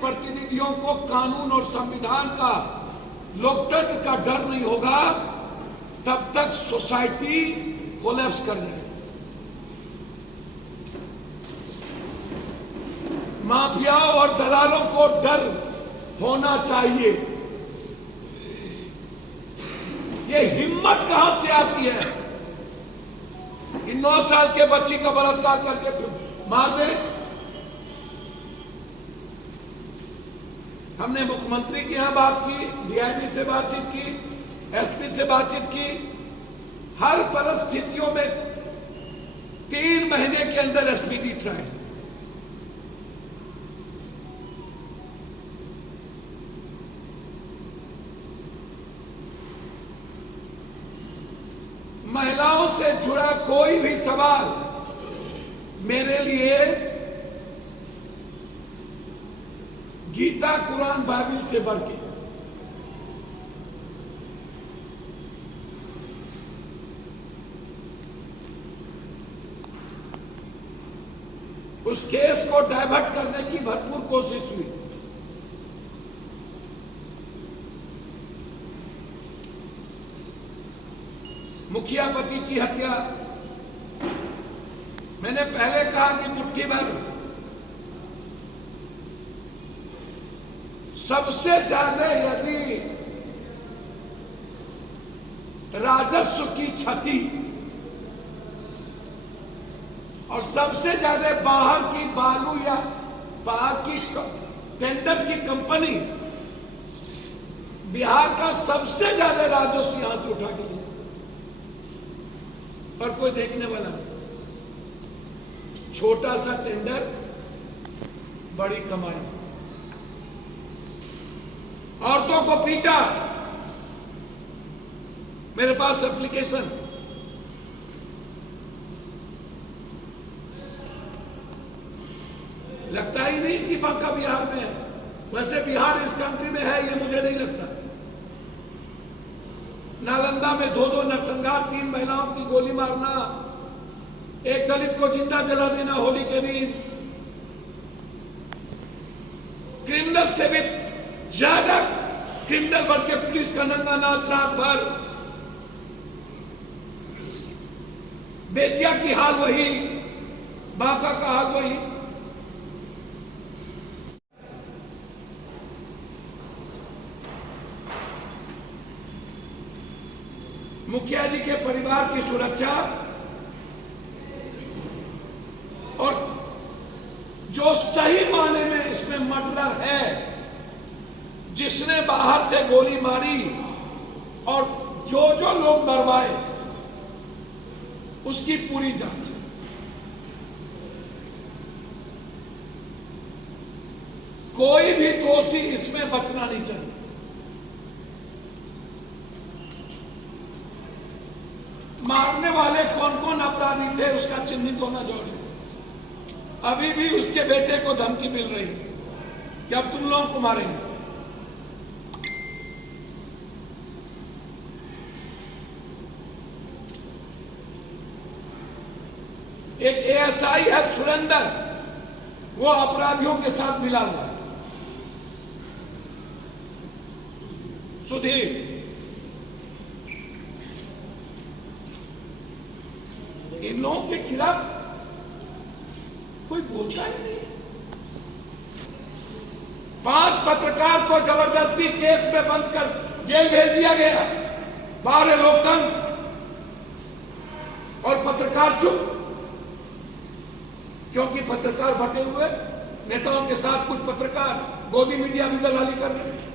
प्रतिनिधियों को कानून और संविधान का, लोकतंत्र का डर नहीं होगा, तब तक सोसाइटी कोलैप्स कर जाएगी। माफियाओं और दलालों को डर होना चाहिए। ये हिम्मत कहां से आती है कि 9 साल के बच्ची का बलात्कार करके मार दे? हमने मुख्यमंत्री की यहां बात की, डीआईजी से बातचीत की, एसपी से बातचीत की। हर परिस्थितियों में 3 महीने के अंदर एसपीटी ट्रायल। महिलाओं से जुड़ा कोई भी सवाल मेरे लिए गीता, कुरान, बाइबल से बढ़ के। उस केस को डाइवर्ट करने की भरपूर कोशिश हुई। मुखिया पति की हत्या, मैंने पहले कहा कि मुट्ठी भर, सबसे ज्यादा यदि राजस्व की क्षति और सबसे ज्यादा बाहर की बालू या बाहर की टेंडर की कंपनी बिहार का सबसे ज्यादा राजस्व यहां से उठा के दिया, और कोई देखने वाला नहीं। छोटा सा टेंडर, बड़ी कमाई। औरतों को पीटा, मेरे पास एप्लीकेशन। लगता ही नहीं कि बांका बिहार में है। वैसे बिहार इस कंट्री में है, ये मुझे नहीं लगता। नालंदा में 2 नरसंहार, 3 महिलाओं की गोली मारना, एक दलित को जिंदा जला देना होली के दिन, क्रिमिनल से भी ज्यादा क्रिमिनल बढ़ के पुलिस का नंगा नाच रात भर। बेतिया की हाल वही, बांका का हाल वही। मुखिया जी के परिवार की सुरक्षा और जो सही माने में इसमें मर्डर है, जिसने बाहर से गोली मारी और जो लोग मरवाए, उसकी पूरी जांच। कोई भी दोषी इसमें बचना नहीं चाहिए। मारने वाले कौन कौन अपराधी थे, उसका चिन्हित होना जरूरी है। अभी भी उसके बेटे को धमकी मिल रही है कि अब तुम लोगों को मारेंगे। एक एएसआई है सुरेंद्र, वो अपराधियों के साथ मिला हुआ है। सुधीर, इन लोगों के खिलाफ कोई बोलता ही नहीं। 5 पत्रकार को जबरदस्ती केस में बंद कर जेल भेज दिया गया। बाहर लोकतंत्र और पत्रकार चुप, क्योंकि पत्रकार बटे हुए नेताओं के साथ कुछ पत्रकार गोदी मीडिया भी दलाली कर रहे हैं।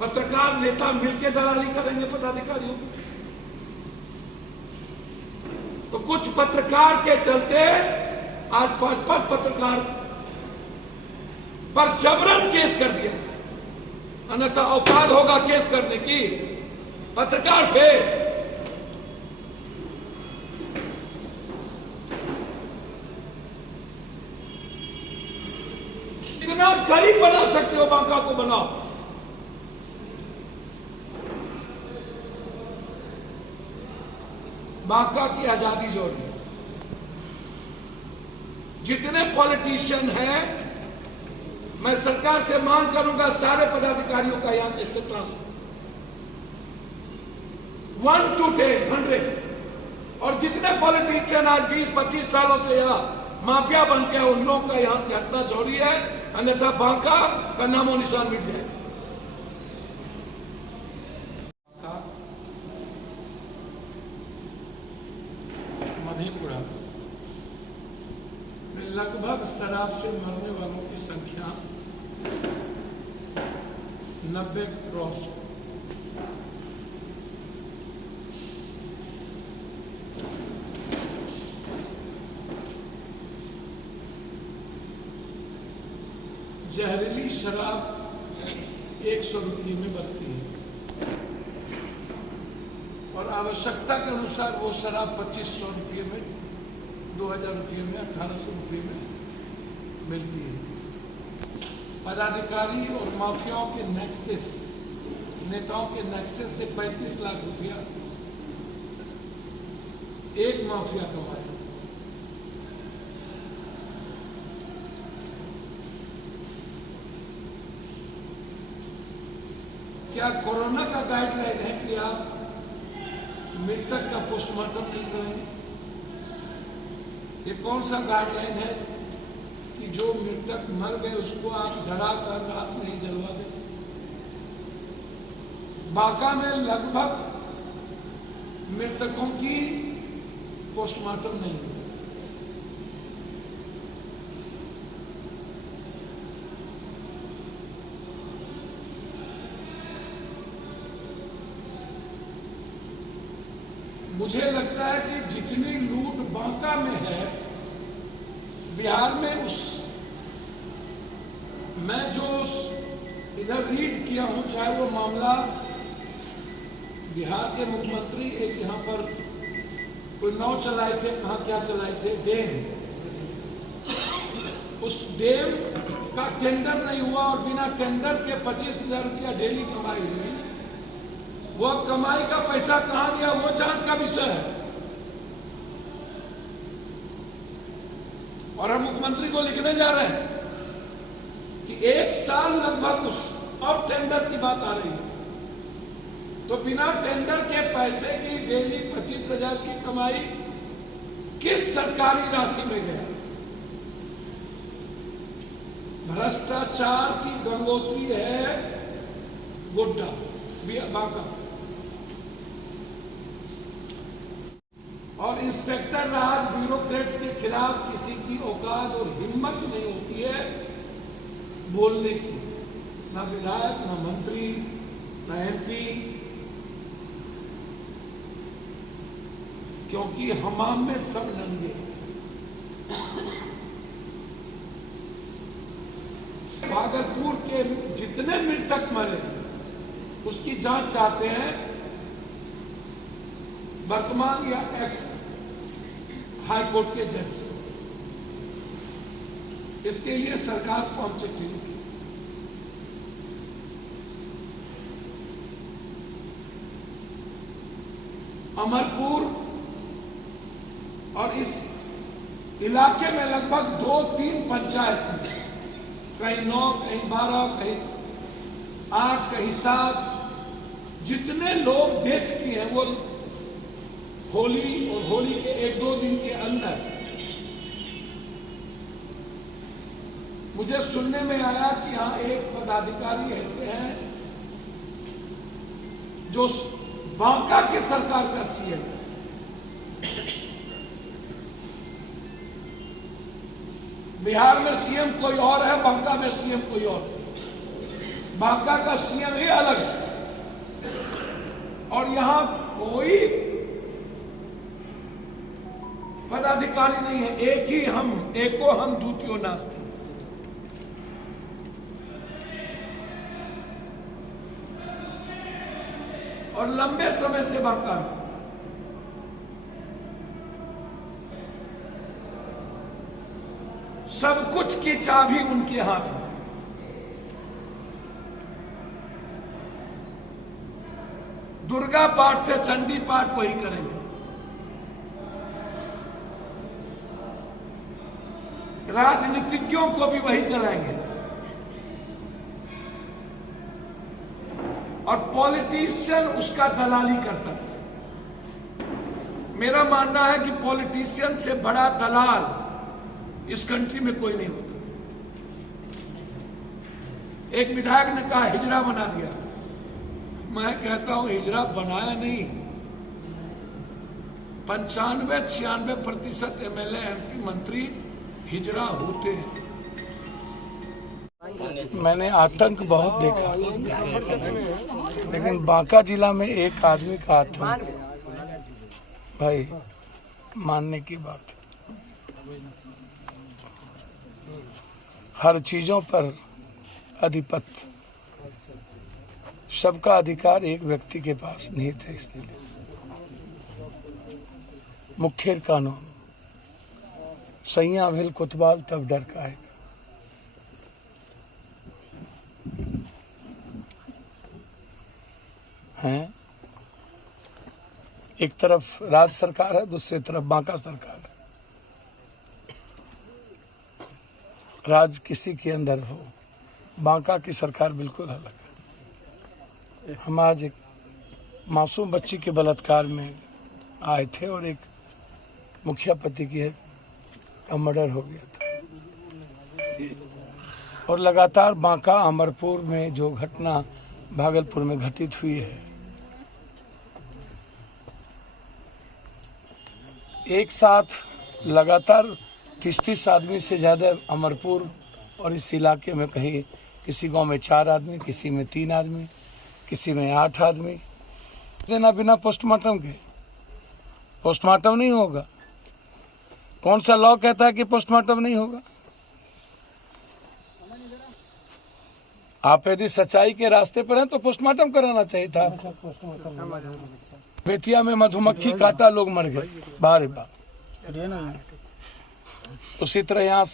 पत्रकार नेता मिलकर दलाली करेंगे पदाधिकारियों की। तो कुछ पत्रकार के चलते आज 5 पत्रकार पर जबरन केस कर दिया, अन्यथा औकात होगा केस करने की पत्रकार पे। इतना गरीब बना सकते हो बांका को, बनाओ। बांका की आजादी जोड़ी। जितने पॉलिटिशियन हैं मैं सरकार से मांग करूंगा सारे पदाधिकारियों का यहां पैसे ट्रांसफर 1 to 10, 100। और जितने पॉलिटिशियन आज 20-25 सालों से यहाँ माफिया बन के उन लोगों का यहां से हटना जरूरी है, अन्यथा बांका का नामो निशान मिट जाएगा। मधेपुरा में लगभग शराब से मरने वालों की संख्या 90 क्रॉस। जहरीली शराब 100 रुपये में बनती है और आवश्यकता के अनुसार वो शराब 2500 रुपये में, 2000 रुपये में, 1800 रुपये में मिलती है। पदाधिकारी और माफियाओं के नेक्सस, नेताओं के नेक्सस से 35 लाख रुपया एक माफिया कमाया। क्या कोरोना का गाइडलाइन है कि आप मृतक का पोस्टमार्टम नहीं करेंगे? ये कौन सा गाइडलाइन है कि जो मृतक मर गए उसको आप डरा कर रात नहीं जलवा दें? बांका में लगभग मृतकों की पोस्टमार्टम नहीं हुई। मुझे लगता है कि जितनी लूट बांका में है, बिहार में मैं जो इधर रीड किया हूं, चाहे वो मामला बिहार के मुख्यमंत्री एक यहाँ पर कोई नाव चलाए थे, कहाँ क्या चलाए थे, डैम, उस डैम का टेंडर नहीं हुआ और बिना टेंडर के 25,000 रुपया डेली कमाई हुई। वो कमाई का पैसा कहां गया, वो जांच का विषय है। और हम मुख्यमंत्री को लिखने जा रहे हैं कि 1 साल लगभग उस अब टेंडर की बात आ रही है, तो बिना टेंडर के पैसे की डेली 25,000 की कमाई किस सरकारी राशि में गया? भ्रष्टाचार की गंगोत्री है गोड्डा, बांका। और इंस्पेक्टर राज ब्यूरोक्रेट्स के खिलाफ किसी की औकात और हिम्मत नहीं होती है बोलने की, ना विधायक, ना मंत्री, ना एमपी, क्योंकि हमाम में सब नंगे। भागलपुर के जितने मृतक मरे उसकी जांच चाहते हैं वर्तमान या एक्स हाई कोर्ट के जज। इसके लिए सरकार को हम चिट्ठी लिखी। अमरपुर और इस इलाके में लगभग 2-3 पंचायत में, कहीं 9, कहीं 12, कहीं 8, कहीं 7, जितने लोग डेथ किए हैं वो होली और होली के 1-2 दिन के अंदर। मुझे सुनने में आया कि यहाँ एक पदाधिकारी ऐसे हैं जो बांका के सरकार का सीएम है। बिहार में सीएम कोई और है, बांका में सीएम कोई और है। बांका का सीएम ही अलग है और यहां कोई पदाधिकारी नहीं है। एको हम द्वितीय नास्ते। और लंबे समय से बांका में सब कुछ की चाबी उनके हाथ में। दुर्गा पाठ से चंडी पाठ वही करेंगे, राजनीतिज्ञों को भी वही चलाएंगे। और पॉलिटिशियन उसका दलाली करता है। मेरा मानना है कि पॉलिटिशियन से बड़ा दलाल इस कंट्री में कोई नहीं होता। एक विधायक ने कहा हिजड़ा बना दिया, मैं कहता हूं हिजड़ा बनाया नहीं। 95-96% MLA MP मंत्री हिजड़ा होते हैं। मैंने आतंक बहुत देखा, लेकिन बांका जिला में एक आदमी का आतंक भाई मानने की बात है। हर चीजों पर आधिपत्य, सबका अधिकार एक व्यक्ति के पास निहित है। इसलिए मुखेर कानून सैया भेल कोतवाल तब डर का है। हैं एक तरफ राज्य सरकार है, दूसरी तरफ बांका सरकार है। राज्य किसी के अंदर हो, बांका की सरकार बिल्कुल अलग है। हम आज एक मासूम बच्ची के बलात्कार में आए थे और एक मुखिया पति की का मर्डर हो गया था, और लगातार बांका अमरपुर में जो घटना भागलपुर में घटित हुई है, एक साथ लगातार 30 आदमी से ज्यादा अमरपुर और इस इलाके में कहीं किसी गांव में 4 आदमी, किसी में 3 आदमी, किसी में 8 आदमी देना बिना पोस्टमार्टम के। पोस्टमार्टम नहीं होगा। कौन सा लॉ कहता है कि पोस्टमार्टम नहीं होगा? आप यदि सच्चाई के रास्ते पर हैं तो पोस्टमार्टम कराना चाहिए था। बेतिया में मधुमक्खी काटा लोग मर गए, बारे बार। उसी तरह यहाँ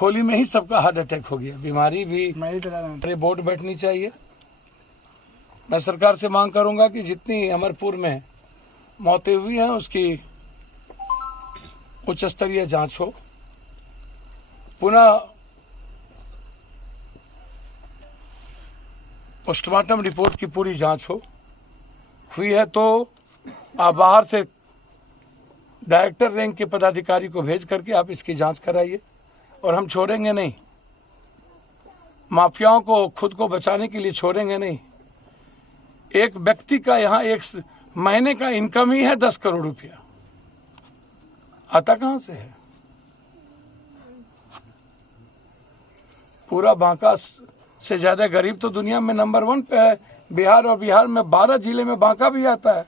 होली में ही सबका हार्ट अटैक हो गया। बीमारी भी अरे बोर्ड बैठनी चाहिए। मैं सरकार से मांग करूंगा कि जितनी अमरपुर में मौतें हुई हैं उसकी उच्च स्तरीय जांच हो, पुनः पोस्टमार्टम रिपोर्ट की पूरी जांच हो। हुई है तो आप बाहर से डायरेक्टर रैंक के पदाधिकारी को भेज करके आप इसकी जांच कराइए, और हम छोड़ेंगे नहीं। माफियाओं को खुद को बचाने के लिए छोड़ेंगे नहीं। एक व्यक्ति का यहाँ एक महीने का इनकम ही है 10 करोड़ रुपया, आता कहां से है? पूरा बांका से ज्यादा गरीब तो दुनिया में नंबर 1 पे है बिहार, और बिहार में 12 जिले में बांका भी आता है।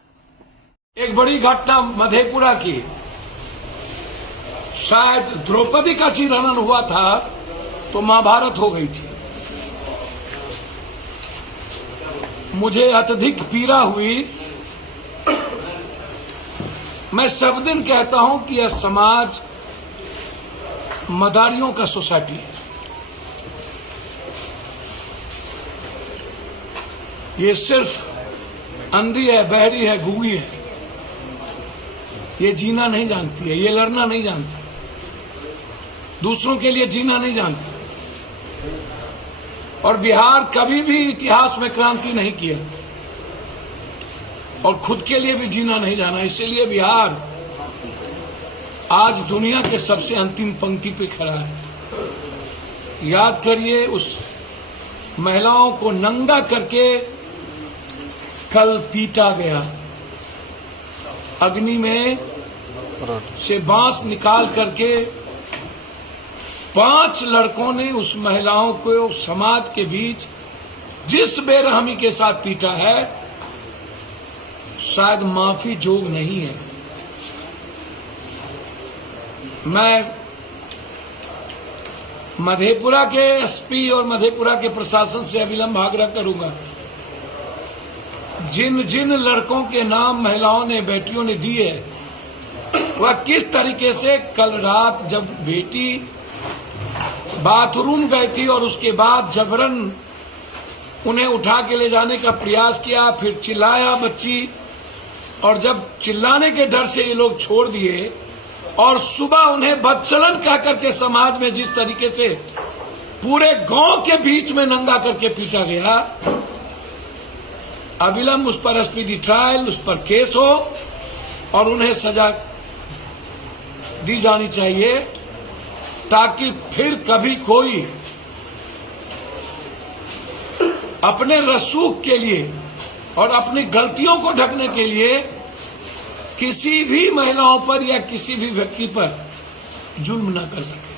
एक बड़ी घटना मधेपुरा की, शायद द्रौपदी का चिरहरण हुआ था तो महाभारत हो गई थी। मुझे अत्यधिक पीड़ा हुई। मैं सब दिन कहता हूं कि यह समाज मदारियों का सोसाइटी है। ये सिर्फ अंधी है, बहरी है, गूंगी है। ये जीना नहीं जानती है, ये लड़ना नहीं जानती, दूसरों के लिए जीना नहीं जानती। और बिहार कभी भी इतिहास में क्रांति नहीं किया और खुद के लिए भी जीना नहीं जाना। इसलिए बिहार आज दुनिया के सबसे अंतिम पंक्ति पे खड़ा है। याद करिए उस महिलाओं को नंगा करके कल पीटा गया, अग्नि में से बांस निकाल करके 5 लड़कों ने उस महिलाओं को समाज के बीच जिस बेरहमी के साथ पीटा है, शायद माफी जोग नहीं है। मैं मधेपुरा के एसपी और मधेपुरा के प्रशासन से अविलंब आग्रह करूंगा, जिन जिन लड़कों के नाम महिलाओं ने, बेटियों ने दिए, वह किस तरीके से कल रात जब बेटी बाथरूम गई थी और उसके बाद जबरन उन्हें उठा के ले जाने का प्रयास किया, फिर चिल्लाया बच्ची, और जब चिल्लाने के डर से ये लोग छोड़ दिए और सुबह उन्हें बदचलन कह करके समाज में जिस तरीके से पूरे गांव के बीच में नंगा करके पीटा गया, अविलंब उस पर स्पीडी ट्रायल, उस पर केस हो और उन्हें सजा दी जानी चाहिए, ताकि फिर कभी कोई अपने रसूख के लिए और अपनी गलतियों को ढकने के लिए किसी भी महिलाओं पर या किसी भी व्यक्ति पर जुल्म न कर सके।